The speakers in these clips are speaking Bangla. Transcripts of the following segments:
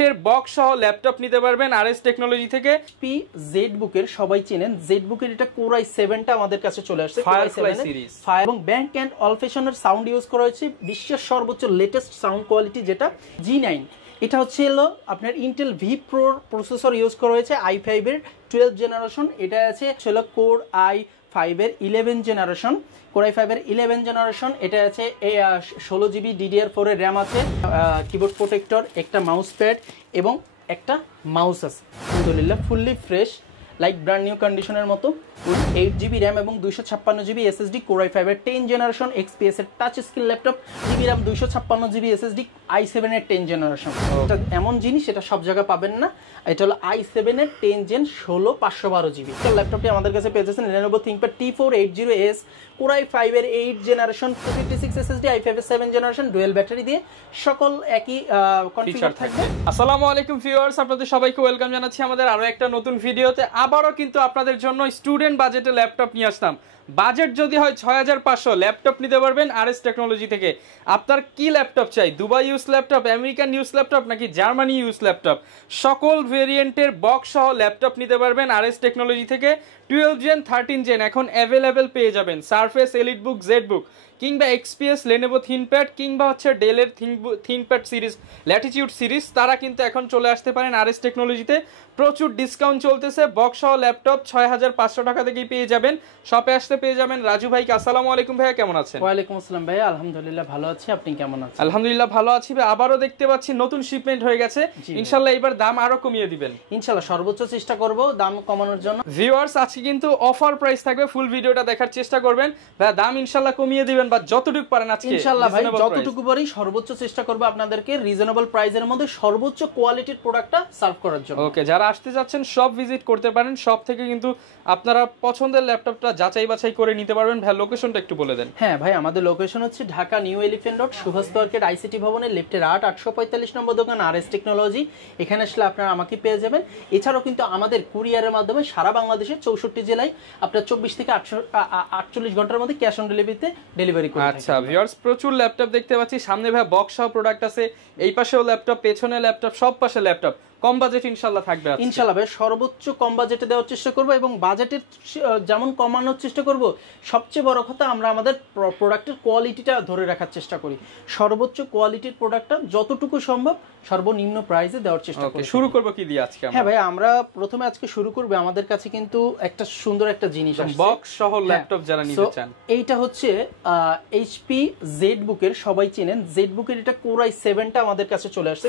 বক্স সহ ল্যাপটপ নিতে পারবেন আরএস টেকনোলজি থেকে। পি জেড বুকের সবাই চেনেন, জেড বুকের এটা কোর i7 টা আমাদের কাছে চলে আসছে, ফায়ারফ্লাই সিরিজ এবং ব্যাংক এন্ড অলফেশনের সাউন্ড ইউজ করা হয়েছে, বিশ্বের সর্বোচ্চ লেটেস্ট সাউন্ড কোয়ালিটি যেটা G9। এটা হচ্ছে হলো আপনার Intel V pro processor use করা হয়েছে i5 এর 12 জেনারেশন। এটা আছে হলো কোর i5 এর 11 জেনারেশন, কোর i5 এর 11 জেনারেশন। এটা আছে 16 জিবি DDR4 এর র্যাম আছে, কিবোর্ড প্রোটেক্টর, একটা মাউস প্যাড এবং একটা মাউস আছে। আলহামদুলিল্লাহ fully fresh, like brand new কন্ডিশনের মতো। 8 জিবি র্যাম এবং 256 জিবি SSD, কোর i5 এর 10 জেনারেশন XPS এর touch screen laptop, GB RAM 256 GB SSD, i7 এর 10 জেনারেশন। এটা এমন জিনিস এটা সব জায়গায় পাবেন না, এটা হলো i7 এর 10 জেন 16 জিবি। ল্যাপটপটি আমাদের কাছে পেয়ে যাচ্ছেন Lenovo ThinkPad T480S, core i5 এর 8 জেনারেশন 256 SSD, i5 এর 7 জেনারেশন, ডুয়েল ব্যাটারি দিয়ে, সকল একই কনফিগার থাকবে। আসসালামু আলাইকুম ভিউয়ার্স, আপনাদের সবাইকে ওয়েলকাম জানাচ্ছি আমাদের আরো একটা নতুন ভিডিওতে। আবারও কিন্তু আপনাদের জন্য স্টুডেন্ট বাজেটে ল্যাপটপ নিয়ে আসলাম। বাজেট যদি হয় 6500, ল্যাপটপ নিতে পারবেন আরএস টেকনোলজি থেকে। আপনার কি ল্যাপটপ চাই? Dubai use laptop, American use laptop নাকি জার্মানি ইউজ ল্যাপটপ, সকল ভেরিয়েন্টের বক্স সহ ল্যাপটপ নিতে পারবেন আরএস টেকনোলজি থেকে। 12 জেন 13 জেন এখন অ্যাভেলেবেল পেয়ে যাবেন। সারফেস, এলিটবুক, জেডবুক কিংবা এক্সপিএস, লেনোভো থিনপ্যাড কিংবা হচ্ছে ডেলের থিনপ্যাড সিরিজ, ল্যাটিটিউড সিরিজ, তারা কিন্তু এখন চলে আসতে পারেন আরএস টেকনোলজিতে। প্রচুর ডিসকাউন্ট চলতেছে, বক্স সহ ল্যাপটপ 6500 টাকা থেকেই পেয়ে যাবেন। শপে আসতে পেয়ে যাবেন রাজু ভাইকে। আসসালামু আলাইকুম ভাইয়া, কেমন আছেন? ওয়ালাইকুম আসসালাম ভাইয়া, আলহামদুলিল্লাহ ভালো আছি, আপনি কেমন আছেন? আলহামদুলিল্লাহ ভালো আছি ভাই। আবারও দেখতে পাচ্ছি নতুন শিপমেন্ট হয়ে গেছে, ইনশাআল্লাহ এবার দাম আরো কমিয়ে দিবেন। ইনশাআল্লাহ সর্বোচ্চ চেষ্টা করব দাম কমানোর জন্য। ভিউয়ার্স আজকে কিন্তু অফার প্রাইস থাকবে, ফুল ভিডিওটা দেখার চেষ্টা করবেন। ভাইয়া দাম ইনশাআল্লাহ কমিয়ে দিবেন বা যতটুকু পারেন আজকে ইনশাআল্লাহ ভাই যতটুকু পারি সর্বোচ্চ চেষ্টা করব আপনাদেরকে রিজনেবল প্রাইসের মধ্যে সর্বোচ্চ কোয়ালিটির প্রোডাক্টটা সার্ভ করার জন্য। ওকে, যারা আসতে যাচ্ছেন সব ভিজিট করতে পারেন, সব থেকে কিন্তু আপনারা পছন্দের ল্যাপটপটা যাচাই বাছাই করে নিতে পারবেন। ভাই লোকেশনটা একটু বলে দেন। হ্যাঁ ভাই, আমাদের লোকেশন হচ্ছে Dhaka new elephant road, Subhash market, ICT ভবনের লেফটের 845 নম্বর দোকান আরএস টেকনোলজি। এখানে আসলে আপনারা আমাকে পেয়ে যাবেন। এছাড়াও কিন্তু আমাদের কুরিয়ারের মাধ্যমে সারা বাংলাদেশে 64 জেলায় আপনার 24 থেকে 48 ঘন্টার মধ্যে ক্যাশ অন ডেলিভারিতে ডেলিভারি করে। আচ্ছা ভিউয়ার্স, প্রচুর ল্যাপটপ দেখতে পাচ্ছি। সামনে ভাই বক্স সহ প্রোডাক্ট আছে, এই পাশেও ল্যাপটপ, পেছনে ল্যাপটপ, সব পাশে ল্যাপটপ। কম বাজেট ইনশাআল্লাহ থাকবে। ইনশাআল্লাহ ভাই সর্বোচ্চ কম বাজেটে দেওয়ার চেষ্টা করব এবং বাজেটের যেমন কমানোর চেষ্টা করব, সবচেয়ে বড় কথা আমরা আমাদের প্রোডাক্টের কোয়ালিটিটা ধরে রাখার চেষ্টা করি। সর্বোচ্চ কোয়ালিটির প্রোডাক্টটা যতটুকু সম্ভব সর্বনিম্ন প্রাইসে দেওয়ার চেষ্টা করি। শুরু করব কি দিয়ে আজকে? হ্যাঁ ভাই, আমরা প্রথমে আজকে শুরু করব, আমাদের কাছে কিন্তু একটা সুন্দর একটা জিনিস আছে, বক্স সহ ল্যাপটপ যারা নিতে চান। এইটা হচ্ছে এইচপি জেড বুকের, সবাই চেনেন জেড বুকের এটা কোর i7 টা আমাদের কাছে চলে আসছে,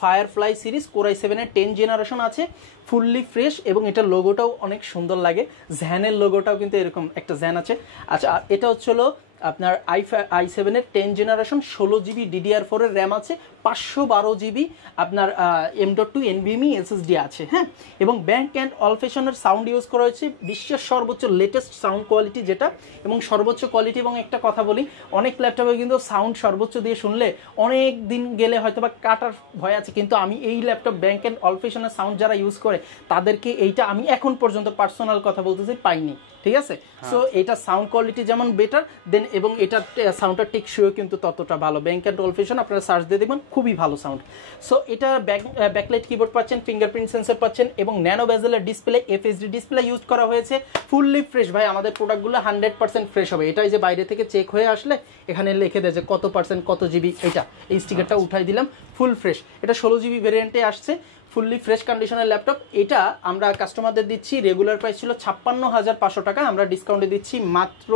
ফায়ারফ্লাই সিরিজ, কোর i7 এর 10 জেনারেশন আছে, ফুললি ফ্রেশ এবং এটা লোগোটাও অনেক সুন্দর লাগে। জ্যানের লোগোটাও কিন্তু এরকম একটা জ্যান আছে। আচ্ছা, এটা হচ্ছে হলো আপনার i7 এর 10 জেনারেশন, 16 জিবি DDR4 এর র্যাম আছে, 512 জিবি আপনার M.2 NVMe SSD আছে। হ্যাঁ, এবং ব্যাংক অ্যান্ড অলফেশনের সাউন্ড ইউজ করা হয়েছে, বিশ্বের সর্বোচ্চ লেটেস্ট সাউন্ড কোয়ালিটি যেটা, এবং সর্বোচ্চ কোয়ালিটি। এবং একটা কথা বলি, অনেক ল্যাপটপে কিন্তু সাউন্ড সর্বোচ্চ দিয়ে শুনলে অনেক দিন গেলে হয়তো বা কাটার ভয় আছে, কিন্তু আমি এই ল্যাপটপ ব্যাংক অ্যান্ড অলফেশনের সাউন্ড যারা ইউজ করে তাদেরকে এইটা আমি এখন পর্যন্ত পার্সোনাল কথা বলতেছি পাইনি। ঠিক আছে, সো এটা সাউন্ড কোয়ালিটি যেমন বেটার দেন, এবং এটা সাউন্ডটা টেকসইও কিন্তু ততটা ভালো। ব্যাংক অ্যান্ড অলফেশন আপনারা সার্চ দিয়ে দেখবেন, খুবই ভালো সাউন্ড। সো এটা ব্যাকলাইট কিবোর্ড পাচ্ছেন, ফিঙ্গারপ্রিন্ট সেন্সর পাচ্ছেন এবং ন্যানো বেজেলের ডিসপ্লে, FHD ডিসপ্লে ইউজ করা হয়েছে। ফুললি ফ্রেশ ভাই, আমাদের প্রোডাক্টগুলো 100% ফ্রেশ হবে। এটাই যে বাইরে থেকে চেক হয়ে আসলে এখানে লিখে দেয় যে কত পার্সেন্ট কত জিবি, এটা এই স্টিকারটা উঠাই দিলাম, ফুল ফ্রেশ। এটা 16 জিবি ভেরিয়েন্টে আসছে, ফুললি ফ্রেশ কন্ডিশনের ল্যাপটপ। এটা আমরা কাস্টমারদের দিচ্ছি, রেগুলার প্রাইস ছিল 56,500 টাকা, আমরা ডিসকাউন্টে দিচ্ছি মাত্র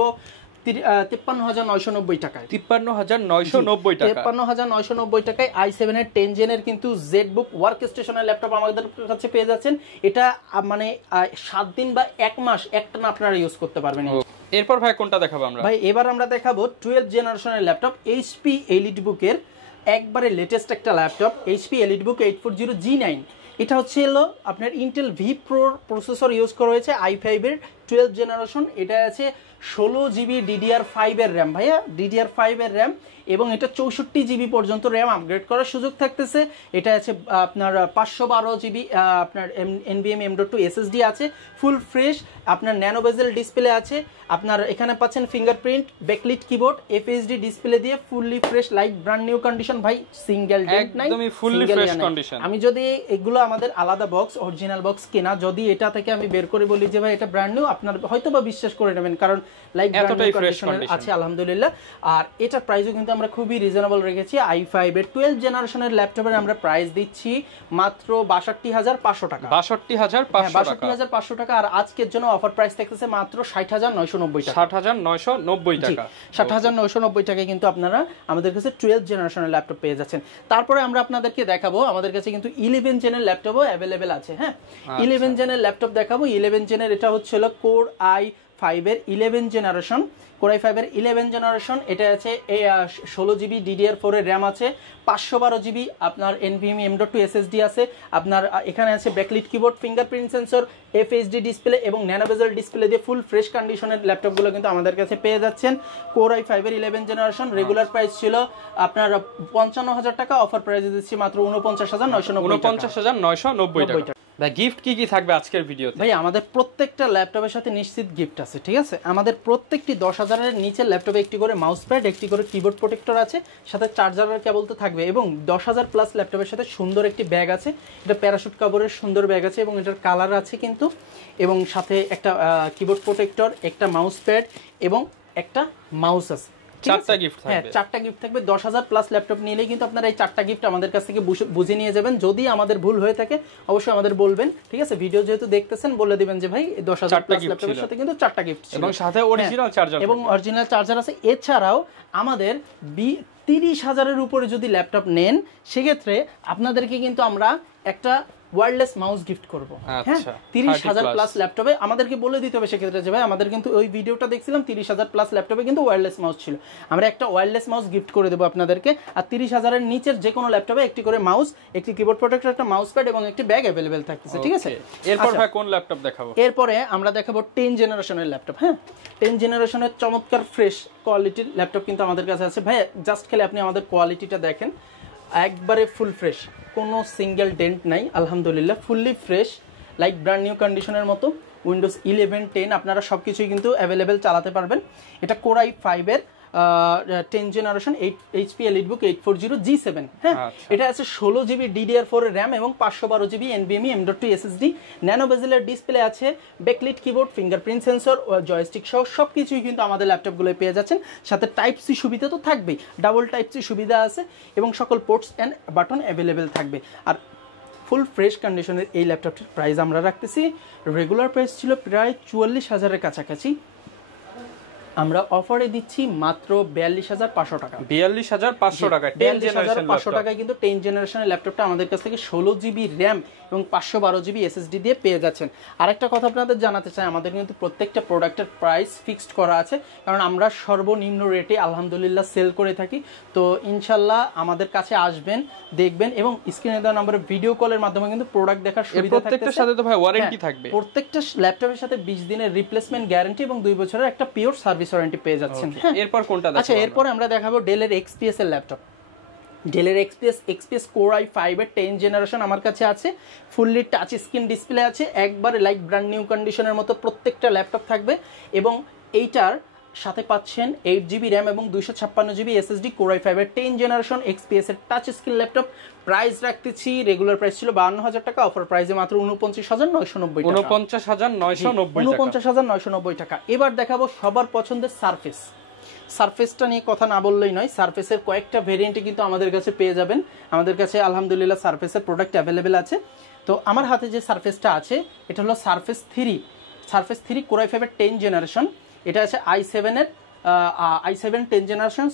53,990 টাকায়। 53,990 টাকা, 53,990 টাকায় i7 এর 10 জেনের কিন্তু জেড বুক ওয়ার্ক স্টেশনের ল্যাপটপ আমাদের কাছে পেয়ে যাচ্ছেন। এটা মানে 7 দিন বা 1 মাস একটানা আপনারা ইউজ করতে পারবেন। এরপর ভাই কোনটা দেখাবো আমরা? ভাই এবার আমরা দেখাবো 12 জেনারেশনের ল্যাপটপ, HP এলিটবুকের একবারে লেটেস্ট একটা ল্যাপটপ, HP এলিটবুক 840 G9। এটা হচ্ছে হলো আপনার Intel V pro processor use করা হয়েছে, i5 এর 12 জেনারেশন। এটা আছে 16 জিবি DDR5 এর র্যাম ভাইয়া, DDR5 এর র্যাম এবং এটা 64 জিবি পর্যন্ত র্যাম আপগ্রেড করার সুযোগ থাকতেছে। এটা আছে আপনার 512 জিবি আপনার NVMe M.2 SSD আছে, ফুল ফ্রেশ আপনার ন্যানো বেজেল ডিসপ্লে আছে, আপনার এখানে পাচ্ছেন fingerprint, backlit keyboard, FHD display দিয়ে fully fresh like brand new condition ভাই, সিঙ্গেল ডেন্ট নাই, একদমই ফুললি ফ্রেশ কন্ডিশন। আমি যদি এগুলো আমাদের আলাদা বক্স অরিজিনাল বক্স কেনা, যদি এটা থেকে আমি বের করে বলি যে ভাই এটা ব্র্যান্ড নিউ, আপনার হয়তোবা বিশ্বাস করে নেবেন, কারণ লাইক ব্র্যান্ড নিউ কন্ডিশন আছে আলহামদুলিল্লাহ। আর এটার প্রাইসও কিন্তু আমরা খুবই রিজনেবল রেখেছি। i5 এর 12 জেনারেশনের ল্যাপটপের আমরা প্রাইস দিচ্ছি মাত্র 62,500 টাকা, 62,500 টাকা। আর আজকের জন্য অফার প্রাইস থাকতেছে মাত্র 60,990 টাকা, 60,990 টাকা, 60,990 টাকায় কিন্তু আপনারা আমাদের কাছে 12 জেনারেশনের ল্যাপটপ পেয়ে যাচ্ছেন। তারপরে আমরা আপনাদেরকে দেখাবো আমাদের কাছে কিন্তু 11 জেনের ল্যাপটপও অ্যাভেলেবেল আছে। হ্যাঁ, 11 জেনের ল্যাপটপ দেখাবো। 11 জেনের এটা হচ্ছে কোর i5 এর 11 জেনারেশন, কোর i5 এর 11 জেনারেশন। এটা আছে 16 জিবি DDR4 এর র্যাম আছে, 512 জিবি আপনার NVMe M.2 SSD আছে, আপনার এখানে আছে backlit keyboard, fingerprint sensor, FHD display এবং ন্যানো বেজেল ডিসপ্লে দিয়ে ফুল ফ্রেশ কন্ডিশনের ল্যাপটপগুলো কিন্তু আমাদের কাছে পেয়ে যাচ্ছেন। কোর i5 এর 11 জেনারেশন রেগুলার প্রাইস ছিল আপনার 55,000 টাকা, অফার প্রাইসে দিচ্ছি মাত্র 49,990 টাকা। ভাই গিফট কি থাকবে আজকের ভিডিওতে? ভাই আমাদের প্রত্যেকটা ল্যাপটপের সাথে নিশ্চিত গিফট আছে, ঠিক আছে? আমাদের প্রত্যেকটি 10,000 এর নিচে ল্যাপটপে একটি করে মাউস প্যাড, একটি করে কিবোর্ড প্রোটেক্টর আছে, সাথে চার্জারের কেবল তো থাকবে, এবং 10,000 প্লাস ল্যাপটপের সাথে সুন্দর একটি ব্যাগ আছে, এটা প্যারাশুট কাভারের সুন্দর ব্যাগ আছে এবং এটার কালার আছে কিন্তু, এবং সাথে একটা কিবোর্ড প্রোটেক্টর, একটা মাউস প্যাড এবং একটা মাউস আছে। চারটা গিফট থাকবে। হ্যাঁ, চারটা গিফট থাকবে। 10,000 প্লাস ল্যাপটপ নিলেই কিন্তু আপনারা এই চারটা গিফট আমাদের কাছ থেকে বুঝে নিয়ে যাবেন। যদি আমাদের ভুল হয়ে থাকে অবশ্যই আমাদের বলবেন, ঠিক আছে? ভিডিও যেহেতু দেখতেছেন বলে দিবেন যে ভাই 10,000 প্লাস ল্যাপটপের সাথে কিন্তু চারটা গিফট ছিল এবং সাথে অরিজিনাল চার্জার, এবং অরিজিনাল চার্জার আছে। এছাড়াও আমাদের 30,000-এর উপরে যদি ল্যাপটপ নেন সেক্ষেত্রে আপনাদেরকে কিন্তু আমরা একটা ওয়্যারলেস মাউস গিফট করব। হ্যাঁ, 30,000 প্লাস ল্যাপটপে আমাদেরকে বলে দিতে হবে সেক্ষেত্রে যে ভাই আমাদের কিন্তু ওই ভিডিওটা দেখছিলাম 30,000 প্লাস ল্যাপটপে কিন্তু ওয়্যারলেস মাউস ছিল, আমরা একটা ওয়্যারলেস মাউস গিফট করে দেবো আপনাদেরকে। আর 30,000-এর নিচের যে কোনো ল্যাপটপে একটি করে মাউস, একটি কিবোর্ড প্রোটেক্টর, একটা মাউস প্যাড এবং একটি ব্যাগ অ্যাভেলেবেল থাকতেছে, ঠিক আছে? এরপর ভাই কোন ল্যাপটপ দেখাবো? এরপরে আমরা দেখাবো 10 জেনারেশনের ল্যাপটপ। হ্যাঁ, 10 জেনারেশনের চমৎকার ফ্রেশ কোয়ালিটির ল্যাপটপ কিন্তু আমাদের কাছে আছে। ভাই জাস্ট খেলে আপনি আমাদের কোয়ালিটিটা দেখেন, একবারে ফুল ফ্রেশ, কোনো সিঙ্গেল ডেন্ট নাই আলহামদুলিল্লাহ, fully fresh like brand new কন্ডিশনের মতো। উইন্ডোজ 11, 10 আপনারা সব কিছুই কিন্তু অ্যাভেলেবেল চালাতে পারবেন। এটা কোর i5 এর 10 জেনারেশন HP EliteBook 840 G7। হ্যাঁ, এটা আছে 16 জিবি DDR4 এর র্যাম এবং 512 GB NVMe M.2 SSD, nano বেজেলের ডিসপ্লে আছে, backlit keyboard, fingerprint sensor, joystick সহ সবকিছুই কিন্তু আমাদের ল্যাপটপগুলোয় পেয়ে যাচ্ছেন। সাথে টাইপ সি সুবিধা তো থাকবেই, ডাবল টাইপ সি সুবিধা আছে এবং সকল পোর্টস অ্যান্ড বাটন অ্যাভেলেবেল থাকবে। আর ফুল ফ্রেশ কন্ডিশনের এই ল্যাপটপটির প্রাইস আমরা রাখতেছি, রেগুলার প্রাইস ছিল প্রায় 44,000-এর কাছাকাছি, আমরা অফারে দিচ্ছি মাত্র 42,500 টাকা। 42,500 টাকা, 42,500 টাকায় কিন্তু 10 জেনারেশনের ল্যাপটপটা আমাদের কাছ থেকে 16 জিবি র্যাম এবং 512 জিবি SSD দিয়ে পেয়ে যাচ্ছেন। আরেকটা কথা আপনাদের জানাতে চাই, আমাদের কিন্তু প্রত্যেকটা প্রোডাক্টের প্রাইস ফিক্সড করা আছে, কারণ আমরা সর্বনিম্ন রেটে আলহামদুলিল্লাহ সেল করে থাকি। তো ইনশাল্লাহ আমাদের কাছে আসবেন, দেখবেন এবং স্ক্রিনে দেওয়া নম্বরে ভিডিও কলের মাধ্যমে কিন্তু প্রোডাক্ট দেখার সুবিধা থাকবে। প্রত্যেকটার সাথে তো ভাই ওয়ারেন্টি থাকবে, প্রত্যেকটা ল্যাপটপের সাথে 20 দিনের রিপ্লেসমেন্ট গ্যারান্টি এবং 2 বছরের একটা পিওর সার্ভিস ওয়ারেন্টি পেয়ে যাচ্ছেন। এরপর কোনটা দেখাবো? আচ্ছা, এরপর আমরা দেখাবো ডেলের XPS এর ল্যাপটপ। ডেলের XPS কোর i5 এর 10 জেনারেশন আমার কাছে আছে, ফুললি টাচ স্ক্রিন ডিসপ্লে আছে, একবারে লাইক ব্র্যান্ড নিউ কন্ডিশনের মতো প্রত্যেকটা ল্যাপটপ থাকবে এবং এইটার সাথে পাচ্ছেন 8 জিবি র্যাম এবং 256 জিবি SSD কোর i5 এর 10 জেনারেশন XPS এর টাচ স্ক্রিন ল্যাপটপ। প্রাইস রাখতেছি, রেগুলার প্রাইস ছিল 52,000 টাকা, অফার প্রাইসে মাত্র 49,990 টাকা, 49,990 টাকা। এবার দেখাবো সবার পছন্দের সারফেস। সারফেসটা নিয়ে কথা না বললেই নয়, সারফেসের কয়েকটা ভেরিয়েন্টে কিন্তু আমাদের কাছে পেয়ে যাবেন। আমাদের কাছে আলহামদুলিল্লাহ সারফেসের প্রোডাক্ট অ্যাভেলেবেল আছে। তো আমার হাতে যে সারফেসটা আছে এটা হলো সারফেস 3 কোর i5 এর 10 জেনারেশন। এটা আছে i7 10 generation,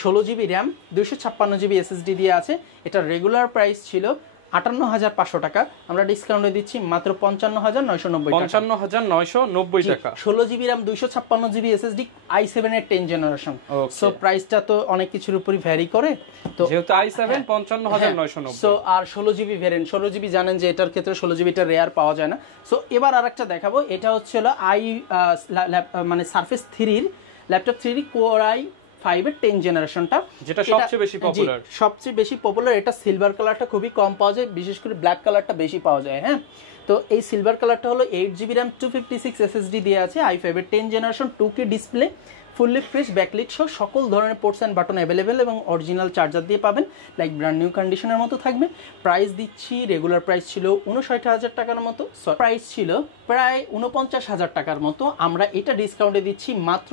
16 GB RAM, 256 GB SSD দিয়ে আছে। এটা রেগুলার প্রাইস ছিল 58,500 টাকা, আমরা ডিসকাউন্টে দিচ্ছি মাত্র 55,990 টাকা। 16 GB RAM, 256 GB SSD, i7 এর 10 জেনারেশন। সো প্রাইসটা তো অনেক কিছুর উপরই ভ্যারি করে, তো যেহেতু i7 55,990। সো আর 16 জিবি ভ্যারিয়েন্ট, 16 জিবি জানেন যে এটার ক্ষেত্রে 16 জিবিটা রেয়ার পাওয়া যায় না। সো এবার আরেকটা দেখাবো, এটা হচ্ছে হলো মানে সারফেস 3 ল্যাপটপ 3 কোর i5 5 এর 10 জেনারেশনটা, যেটা সবচেয়ে বেশি পপুলার। সবচেয়ে বেশি পপুলার। এটা সিলভার কালারটা খুবই কম পাওয়া যায়, বিশেষ করে ব্ল্যাক কালারটা বেশি পাওয়া যায়। হ্যাঁ, তো এই সিলভার কালারটা হলো 8GB RAM 256 SSD দিয়ে আছে, i5 এর 10 generation, 2K display, fully fresh backlit সহ সকল ধরনের পোর্টস অ্যান্ড বাটন অ্যাভেলেবেল এবং অরিজিনাল চার্জার দিয়ে পাবেন, লাইক ব্র্যান্ড নিউ কন্ডিশনের মতো থাকবে। প্রাইস দিচ্ছি, রেগুলার প্রাইস ছিল 59,000 টাকার মতো, প্রাইস ছিল প্রায় 49,000 টাকার মতো, আমরা এটা ডিসকাউন্টে দিচ্ছি মাত্র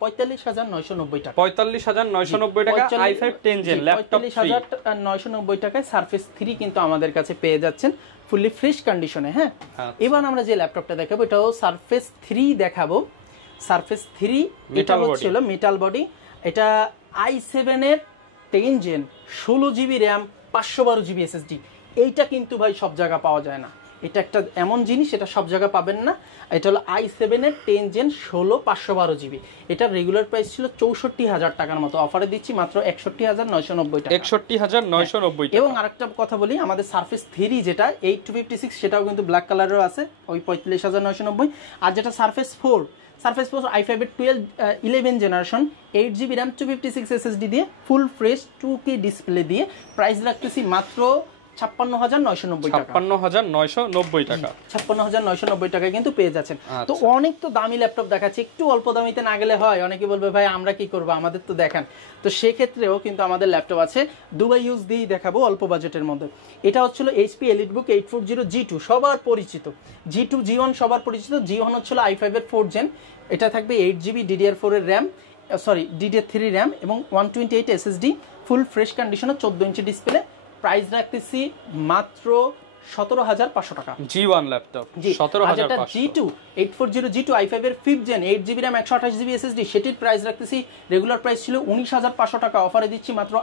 45,990 টাকা। 45,990 টাকা i5 10 জেন ল্যাপটপ, 45,990 টাকায় সারফেস 3 কিন্তু আমাদের কাছে পেয়ে যাচ্ছেন ফুললি ফ্রেশ কন্ডিশনে। হ্যাঁ, এবার আমরা যে ল্যাপটপটা দেখাবো এটাও সারফেস 3 দেখাবো। সারফেস 3 এটা হচ্ছিল মেটাল বডি, এটা i7 এর 10 gen 16GB RAM 512GB SSD। এইটা কিন্তু ভাই সব জায়গা পাওয়া যায় না, এটা একটা এমন জিনিস, এটা সব জায়গা পাবেন না। এটা হলো i7 এর 10 জেন 16 512GB। এটা রেগুলার প্রাইস ছিল 64,000 টাকার মতো, অফারে দিচ্ছি মাত্র 61,990 টাকা। 61,990 টাকা। এবং আরেকটা কথা বলি, আমাদের সারফেস 3 যেটা 8256 সেটাও কিন্তু ব্ল্যাক কালারেরও আছে, ওই 45,990। আর যেটা সারফেস 4 i5 এর 11 জেনারেশন 8GB RAM 256 SSD দিয়ে ফুল ফ্রেশ 2K ডিসপ্লে দিয়ে প্রাইস রাখতেছি মাত্র 56,990 টাকা। 56,990 টাকা। 56,990 টাকায় কিন্তু পেয়ে যাচ্ছেন। তো অনেক তো দামি ল্যাপটপ দেখাচ্ছি, একটু অল্প দামিতে না গেলে হয়? অনেকে বলবে ভাই আমরা কি করবো, আমাদের তো দেখান। তো সেক্ষেত্রেও কিন্তু আমাদের ল্যাপটপ আছে, দুবাই ইউজ দিয়েই দেখাবো অল্প বাজেটের মধ্যে। এটা হচ্ছিল HP EliteBook 840 G2, সবার পরিচিত। G2 G1 সবার পরিচিত, G1 হচ্ছিল i5 এর 4 জেন। এটা থাকবে 8GB DDR4 এর RAM, DDR3 RAM এবং 128 SSD, ফুল ফ্রেশ কন্ডিশনে 14 ইঞ্চি ডিসপ্লে। প্রাইস রাখতেছি মাত্র 17,500 টাকা। G1 laptop 17,500। G2 840 G2 i5 এর 5 gen 8GB RAM 128GB SSD, সেটির প্রাইস রাখতেছি, রেগুলার প্রাইস ছিল 19,500 টাকা, অফারে দিচ্ছি মাত্র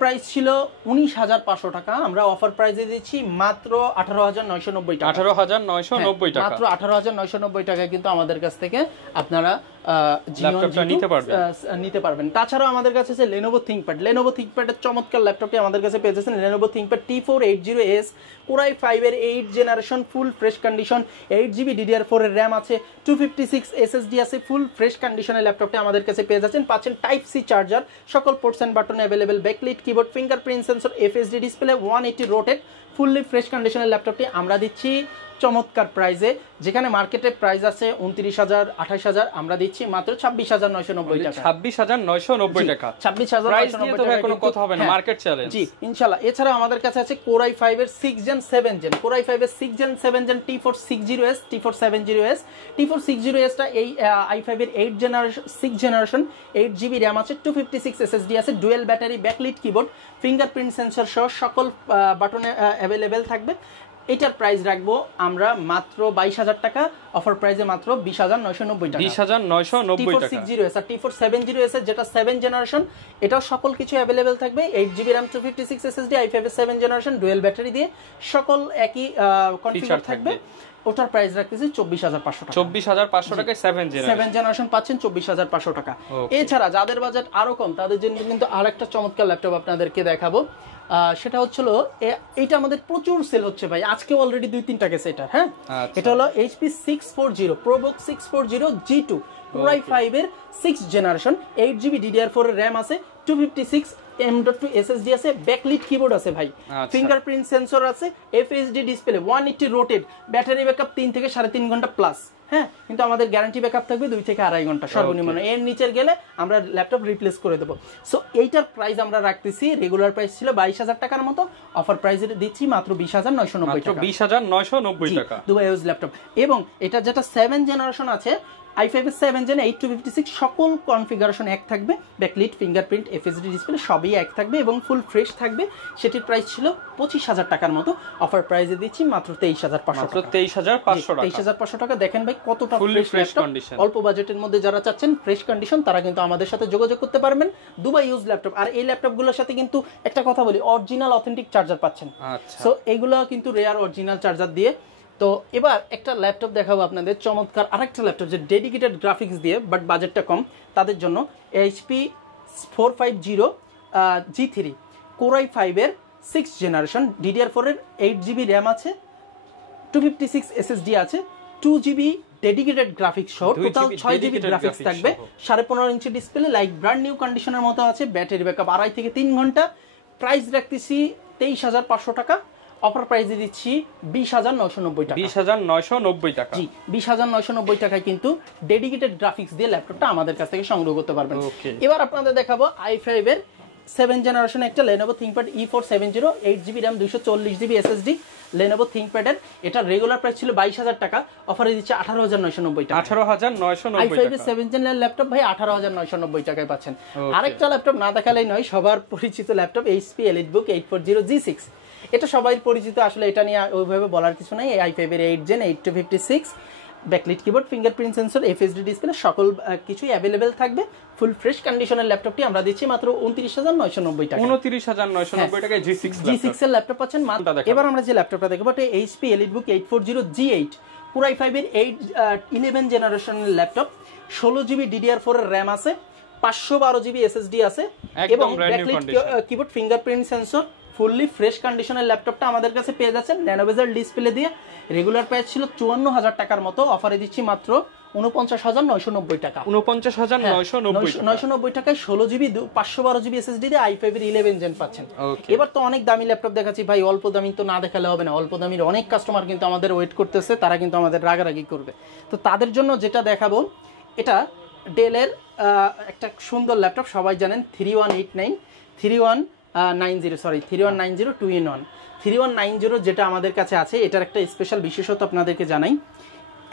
প্রাইস ছিল 19,500 টাকা, আমরা অফার প্রাইসে দিচ্ছি মাত্র 18,990 টাকা। 18,990 টাকা, মাত্র 18,990 টাকায় কিন্তু আমাদের কাছ থেকে আপনারা ল্যাপটপটা নিতে পারবেন। তাছাড়াও আমাদের কাছে আছে Lenovo ThinkPad। Lenovo ThinkPad এর চমৎকার ল্যাপটপটি আমাদের কাছে পেয়ে যাচ্ছেন, Lenovo ThinkPad T480S Core i5 এর 8 generation, full fresh condition, 8GB DDR4 এর RAM আছে, 256 SSD আছে, ফুল ফ্রেশ কন্ডিশনের ল্যাপটপটি আমাদের কাছে পেয়ে যাচ্ছেন। পাচ্ছেন Type-C চার্জার, সকল ports and button available, backlit keyboard, fingerprint sensor, FSD display, 180 rotate, fully fresh কন্ডিশনের ল্যাপটপটি আমরা দিচ্ছি চমৎকার প্রাইসে। যেখানে মার্কেটে প্রাইস আছে 29,000 28,000, আমরা দিচ্ছি মাত্র 26,990 টাকা। 26,990 টাকা, 26,990 টাকা, কোনো কথা হবে না, মার্কেট চ্যালেঞ্জ। জি ইনশাআল্লাহ। এছাড়া আমাদের কাছে আছে Core i5 এর 6 জেন 7 জেন, Core i5 এর 6 gen 7 gen T460S T470S। T460S টা এই i5 এর 8 জেনারেশন 6 জেনারেশন, 8GB RAM আছে, 256 SSD আছে, dual battery, backlit keyboard, fingerprint sensor সহ সকল বাটনে অ্যাভেলেবেল থাকবে। এটার প্রাইস রাখবো আমরা মাত্র 22,000 টাকা, অফার প্রাইসে মাত্র 20,990 টাকা। 20,990 টাকা। T460S আর T470S এর যেটা 7 জেনারেশন, এটাও সকল কিছু অ্যাভেলেবেল থাকবে, 8GB RAM 256 SSD, i5 এর 7 জেনারেশন, ডুয়েল ব্যাটারি দিয়ে সকল একই কনফিগার থাকবে। ওটার প্রাইস রাখতেছি 24,500 টাকা। 24,500 টাকায় 7 জেনারেশন পাচ্ছেন 24,500 টাকা। এছাড়া যাদের বাজেট আরো কম তাদের জন্য কিন্তু আরেকটা চমৎকার ল্যাপটপ আপনাদেরকে দেখাবো, সেটা হচ্ছিল এইটা আমাদের প্রচুর সেল হচ্ছে ভাই, আজকে অলরেডি 2-3টা গেছে এটা। হ্যাঁ, এটা হলো HP 640 ProBook 640 G2 Core i5 এর 6 জেনারেশন, 8GB DDR4 এর RAM আছে, 256 M.2 SSD আছে, ব্যাকলিট কিবোর্ড আছে ভাই, ফিঙ্গারপ্রিন্ট সেন্সর আছে, FSD display, 180 rotate, battery backup 3 থেকে 3.5 ঘন্টা প্লাস। হ্যাঁ, কিন্তু আমাদের গ্যারান্টি ব্যাকআপ থাকবে 2 থেকে 2.5 ঘন্টা সর্বনিম্ন, এর নিচের গেলে আমরা ল্যাপটপ রিপ্লেস করে দেবো। সো এইটার প্রাইস আমরা রাখতেছি, রেগুলার প্রাইস ছিল 22,000 টাকার মতো, অফার প্রাইসে দিচ্ছি মাত্র 20,990 টাকা। 20,990 টাকা দুবাই ইউজ ল্যাপটপ। এবং এটা যেটা 7 জেনারেশন আছে i5 এর 7 জেন 8256, সকল কনফিগারেশন এক থাকবে, ব্যাকলিট, ফিঙ্গারপ্রিন্ট, FSD ডিসপ্লে সবই এক থাকবে এবং ফুল ফ্রেশ থাকবে। সেটির প্রাইস ছিল 25,000 টাকার মতো, অফার প্রাইসে দিচ্ছি মাত্র 23,500 টাকা। 23,500 টাকা। দেখেন ভাই কতটা ফ্রেশ কন্ডিশন। অল্প বাজেটের মধ্যে যারা চাচ্ছেন ফ্রেশ কন্ডিশন, তারা কিন্তু আমাদের সাথে যোগাযোগ করতে পারবেন। Dubai use laptop. আর এই ল্যাপটপগুলোর সাথে কিন্তু একটা কথা বলি, অরিজিনাল অথেন্টিক চার্জার পাচ্ছেন। সো এইগুলো কিন্তু রেয়ার অরিজিনাল চার্জার দিয়ে। তো এবার একটা ল্যাপটপ দেখাবো আপনাদের, চমৎকার আরেকটা ল্যাপটপ যে ডেডিকেটেড গ্রাফিক্স দিয়ে, বাট বাজেটটা কম তাদের জন্য, HP 450 G3 Core i5 এর 6 জেনারেশন, DDR4 এর 8GB RAM আছে, 256 SSD আছে, 2GB ডেডিকেটেড গ্রাফিক্স সহ টোটাল 6 জিবি গ্রাফিক্স থাকবে, 15.5 inch display, like brand new কন্ডিশনের মতো আছে, ব্যাটারি ব্যাকআপ 2.5 থেকে 3 ঘন্টা। প্রাইস রাখতেছি 23,500 টাকা, অফার প্রাইসে দিচ্ছি 20,990 টাকা। 20,990 টাকা, জি 20,990 টাকায় কিন্তু ডেডিকেটেড গ্রাফিক্স দিয়ে ল্যাপটপটা আমাদের কাছ থেকে সংগ্রহ করতে পারবেন। এবার আপনাদের দেখাবো i5 এর 7 জেনারেশন একটা Lenovo ThinkPad E470, 8GB RAM, 240GB SSD Lenovo ThinkPad এর। এটা রেগুলার প্রাইস ছিল 22,000 টাকা, অফারে দিচ্ছে 18,990 টাকা। 18,990 i5 এর 7 জেন ল্যাপটপ ভাই 18,990 টাকায় পাচ্ছেন। আরেকটা ল্যাপটপ না দেখালেই নয়, সবার পরিচিত ল্যাপটপ HP EliteBook 840G6। এটা সবাই পরিচিত, আসলে এটা নিয়ে ওইভাবে বলার কিছু নাই। i5 এর 8 gen 8256, backlit keyboard, fingerprint sensor, FSD display, সকল কিছুই অ্যাভেলেবেল থাকবে। ফুল ফ্রেশ কন্ডিশনের ল্যাপটপটি আমরা দিচ্ছি মাত্র 29,990 টাকা। 29,990 টাকায় G6 এর ল্যাপটপ পাচ্ছেন। এবার আমরা যে ল্যাপটপটা দেখবো এটা HP EliteBook 840G8, Core i5 এর 11 জেনারেশনের ল্যাপটপ, 16GB DDR4 এর RAM আছে, 512GB SSD আছে এবং backlit keyboard, fingerprint sensor, fully fresh কন্ডিশনের ল্যাপটপটা আমাদের কাছে পেয়ে যাচ্ছেন ন্যানোভেজেল ডিসপ্লে দিয়ে। রেগুলার প্রাইস ছিল 54,000 টাকার মতো, অফারে দিচ্ছি মাত্র 49,990 টাকা। 49,990 টাকায় 16GB 512GB SSD দিয়ে i5 এর 11 জেন পাচ্ছেন। এবার তো অনেক দামি ল্যাপটপ দেখাচ্ছি ভাই, অল্প দামি তো না দেখালে হবে না। অল্প দামির অনেক কাস্টমার কিন্তু আমাদের ওয়েট করতেছে, তারা কিন্তু আমাদের রাগারাগি করবে। তো তাদের জন্য যেটা দেখাবো, এটা ডেলের একটা সুন্দর ল্যাপটপ, সবাই জানেন 3190 2-in-1 3190 যেটা আমাদের কাছে আছে। এটার একটা স্পেশাল বিশেষত্ব আপনাদেরকে জানাই,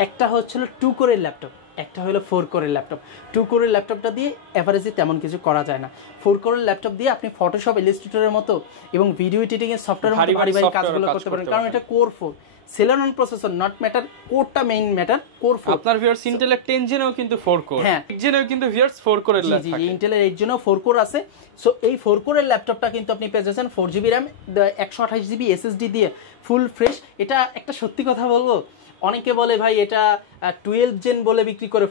একটা হচ্ছিল 2 কোরের ল্যাপটপ, একটা হলো 4 কোরের ল্যাপটপ। 2 কোরের ল্যাপটপটা দিয়ে এভারেজে তেমন কিছু করা যায় না। 4 কোরের ল্যাপটপ দিয়ে আপনি ফটোশপ, ইলাস্ট্রেটরের মতো এবং ভিডিও এডিটিং এর সফটওয়্যার মতো ভারী ভারী কাজগুলো করতে পারেন, কারণ এটা core 4। Celeron processor not matter, কোরটা মেইন ম্যাটার, কোর 4। আপনার ভিউয়ার্স ইন্টেল 10 জেনেও কিন্তু 4 কোর, হ্যাঁ 8 জেনেও কিন্তু ভিউয়ার্স 4 কোরের ল্যাপটপ থাকে। ইন্টেল 8 জেনেও 4 কোর আছে। সো এই 4 কোরের ল্যাপটপটা কিন্তু আপনি পেয়ে যাচ্ছেন 4GB RAM 128GB SSD দিয়ে, ফুল ফ্রেশ। এটা একটা সত্যি কথা বলবো, অনেকে বলে ভাই এটা 12 জেন বলে বিক্রি করে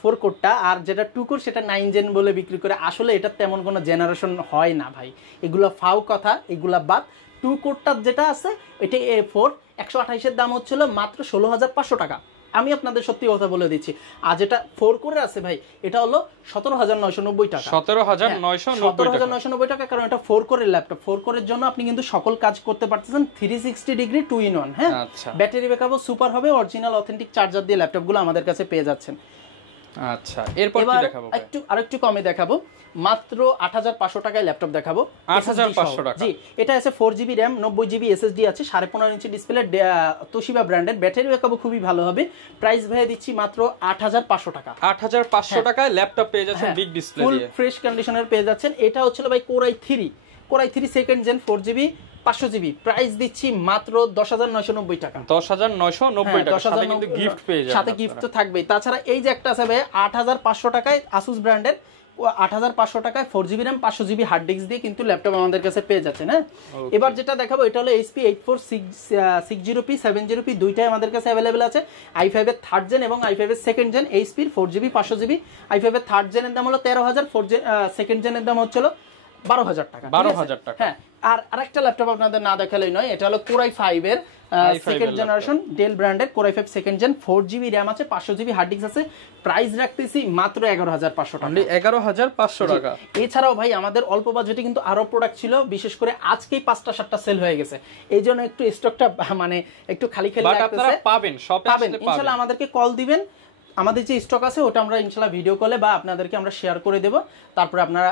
4 কোরটা, আর যেটা 2 কোর সেটা 9 জেন বলে বিক্রি করে। আসলে এটা তেমন কোনো জেনারেশন হয় না ভাই, এগুলো ফাও কথা, এগুলা বাদ। 2 কোরটা যেটা আছে এটা A4 128 এর দাম হচ্ছিল মাত্র 16,500 টাকা। আমি আপনাদের সত্যি কথা বলে দিচ্ছি। আর যেটা 4 কোরের আছে ভাই, এটা হলো 17,990 টাকা। 17,990 টাকা, কারণ এটা 4 কোরের ল্যাপটপ। 4 কোরের জন্য আপনি কিন্তু সকল কাজ করতে পারতেছেন 360 ডিগ্রি 2-in-1। হ্যাঁ, ব্যাটারি ব্যাকআপও সুপার হবে, অরিজিনাল অথেন্টিক চার্জার দিয়ে ল্যাপটপগুলো আমাদের কাছে পেয়ে যাচ্ছেন। আচ্ছা, এরপর কি দেখাবো? আরেকটু কমে দেখাবো, মাত্র 8,500 টাকায় ল্যাপটপ দেখাবো। 8,500 টাকা। জি, এটা আছে 4GB RAM, 90GB SSD আছে, 15.5 ইঞ্চি ডিসপ্লে, তোশিবা ব্র্যান্ডের, ব্যাটারি ব্যাকআপও খুবই ভালো হবে। প্রাইস ভাইয়া দিচ্ছি মাত্র 8,500 টাকা। 8,500 টাকায় ল্যাপটপ পেয়ে যাচ্ছেন বিগ ডিসপ্লে দিয়ে, ফুল ফ্রেশ কন্ডিশনের পেয়ে যাচ্ছেন। এটা হচ্ছিল ভাই Core i3 second gen 4GB 500GB, price দিচ্ছি মাত্র 10,990 টাকা। 10,990 টাকা, সাথে কিন্তু গিফট পেয়ে যাবেন, সাথে গিফট তো থাকবেই। তাছাড়া এই যে একটা আছে ভাই 8,500 টাকায় Asus ব্র্যান্ডের, 8,500 টাকায় 4GB RAM 500GB hard disk দিয়ে কিন্তু ল্যাপটপ আমাদের কাছে পেয়ে যাচ্ছেন। হ্যাঁ, এবার যেটা দেখাবো এটা হলো HP 8460p 70p, দুইটাই আমাদের কাছে অ্যাভেলেবেল আছে। i5 এর 3rd জেন এবং i5 এর 2nd gen, HP 4GB 500GB। i5 এর 3rd জেনের দাম হলো 13,000, 2nd জেনের দাম হচ্ছিল 12,000 টাকা। 12,000 টাকা। হ্যাঁ, আর আরেকটা ল্যাপটপ আপনাদের না দেখালেই নয়, এটা হলো Core i5 এর 2nd জেনারেশন, ডেল ব্র্যান্ডের Core i5 2nd gen, 4GB RAM আছে, 500GB হার্ড ডিস্ক আছে। প্রাইস রাখতেছি মাত্র 11,500 টাকা। 11,500 টাকা। এছাড়াও ভাই আমাদের অল্প বাজেটে কিন্তু আরো প্রোডাক্ট ছিল, বিশেষ করে আজকেই 5টা-7টা সেল হয়ে গেছে, এই জন্য একটু স্টকটা মানে একটু খালি খালি লাগতেছে। আপনারা পাবেন, শপে আসলে পাবেন, ইনশাআল্লাহ আমাদেরকে কল দিবেন, আমাদের যে স্টক আছে ওটা আমরা ইনশাআল্লাহ ভিডিও কলে বা আপনাদেরকে আমরা শেয়ার করে দেব, তারপরে আপনারা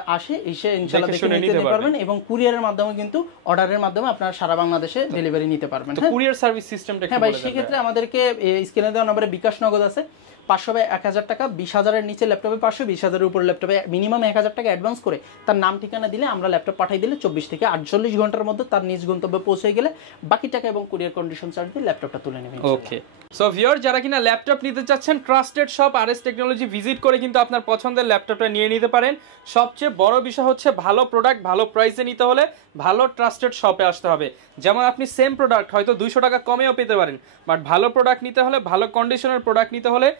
এসে ইনশাআল্লাহ দেখে নিতে পারবেন এবং কুরিয়ারের মাধ্যমে কিন্তু অর্ডারের মাধ্যমে আপনারা সারা বাংলাদেশে ডেলিভারি নিতে পারবেন। তো কুরিয়ার সার্ভিস সিস্টেমটা কি? হ্যাঁ ভাই, সেই ক্ষেত্রে আমাদেরকে স্ক্রিনে দেওয়া নম্বরে বিকাশ নগদ আছে, 500 বা 1,000 টাকা, 20,000-এর নিচে ল্যাপটপে 500, 20,000-এর উপরে ল্যাপটপে মিনিমাম 1,000 টাকা অ্যাডভান্স করে তার নাম ঠিকানা দিলে আমরা ল্যাপটপ পাঠিয়ে দিলে 24 থেকে 48 ঘন্টার মধ্যে তার নিজ গন্তব্যে পৌঁছে গেলে বাকি টাকা এবং কুরিয়ার কন্ডিশন চার্জ দিয়ে ল্যাপটপটা তুলে নেবেন। ওকে, সো ভিউয়ার যারা কিনা ল্যাপটপ নিতে চাচ্ছেন, trusted shop RS technology visit করে কিন্তু আপনার পছন্দের ল্যাপটপটা নিয়ে নিতে পারেন। সবচেয়ে বড় বিষয় হচ্ছে ভালো প্রোডাক্ট ভালো প্রাইসে নিতে হলে ভালো ট্রাস্টেড শপে আসতে হবে। যেমন আপনি সেম প্রোডাক্ট হয়তো 200 টাকা কমেও পেতে পারেন, বাট ভালো প্রোডাক্ট নিতে হলে, ভালো কন্ডিশনের প্রোডাক্ট নিতে হলে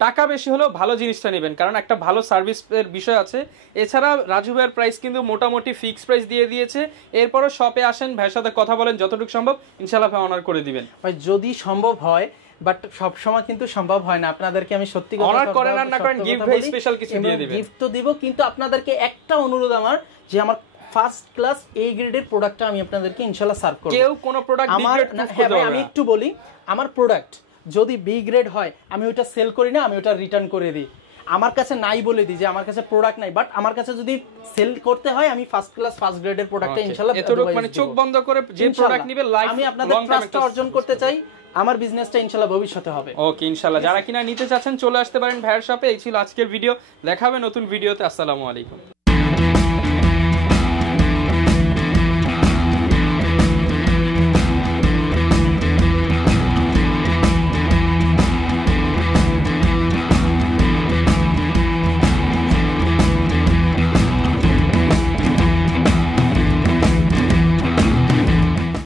টাকা বেশি হলেও ভালো জিনিসটা নেবেন, কারণ একটা ভালো সার্ভিসের বিষয় আছে। এছাড়া রাজু ভাইয়ের প্রাইস কিন্তু মোটামুটি ফিক্সড প্রাইস দিয়ে দিয়েছে। এরপরও শপে আসেন, ভাইয়ের সাথে কথা বলেন, যতটুকু সম্ভব ইনশাআল্লাহ ভাই অনার করে দিবেন। ভাই যদি সম্ভব হয় বাট সব সময় কিন্তু সম্ভব হয় না। আপনাদেরকে আমি সত্যি কথা অনার করেন আর না করেন গিফট ভাই স্পেশাল কিছু দিয়ে দিবেন। গিফট তো দিব, কিন্তু আপনাদেরকে একটা অনুরোধ আমার, যে আমার ফার্স্ট ক্লাস এ গ্রেডের প্রোডাক্টটা আমি আপনাদেরকে ইনশাআল্লাহ সার্ভ করব। কেউ কোন প্রোডাক্ট বি গ্রেড খুঁজে আমি একটু বলি, আমার প্রোডাক্ট যদি বি গ্রেড হয় আমি ওটা সেল করি না, আমি ওটা রিটার্ন করে দিই। আমার কাছে নাই বলে দিই যে আমার কাছে প্রোডাক্ট নাই, বাট আমার কাছে যদি সেল করতে হয় আমি ফার্স্ট ক্লাস ফার্স্ট গ্রেডের প্রোডাক্টটা ইনশাআল্লাহ এতটুকু মানে চোখ বন্ধ করে যে প্রোডাক্ট নিবে লাইফ আমি আপনাদের ট্রাস্টটা অর্জন করতে চাই, আমার বিজনেসটা ইনশাআল্লাহ ভবিষ্যতে হবে। ওকে ইনশাআল্লাহ, যারা কিনা নিতে চাচ্ছেন চলে আসতে পারেন ভাইয়ের শপে। এই ছিল আজকের ভিডিও, দেখা হবে নতুন ভিডিওতে। আসসালামু আলাইকুম।